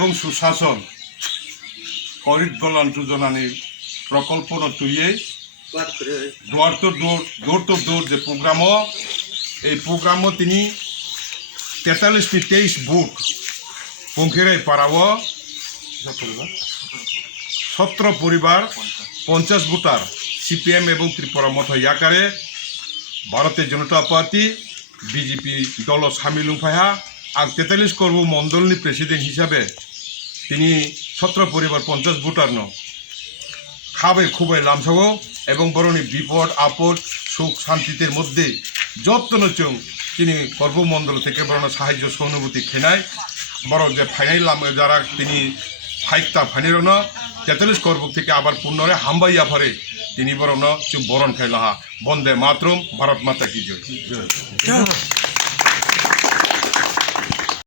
এবং সুশাসন গরিব কল্যাণ যোজনানি প্রকল্প তুলিয়ে দৌড় তো দৌড় যে প্রোগ্রাম এই প্রোগ্রাম তিনি 43 বুট পঙ্খিরাই পারাও 17 পরিবার 50 ভোটার সিপিএম এবং ত্রিপুরা মতো ইয়াকারে ভারতীয় জনতা পার্টি বিজেপি দল সামিল উফাইহা আর 43 করব মন্ডলনি প্রেসিডেন্ট হিসাবে তিনি 17 পরিবার 50 ভোটার খাবে খুবই লামসাগো এবং বরণী বিপদ আপদ সুখ শান্তিতে মধ্যে যত্ন চং তিনি কর্মমণ্ডল থেকে বরণ সাহায্য সহানুভূতি খেনায় বড় যে ফাইনাল যারা তিনি ফাইকটা ফাইনাল 43 করব থেকে আবার পুনরে হামবাইয়া ফরে তিনি বরণ বরণ খাইলাহা বন্দে মাতরম ভারত মাতা কি জয়।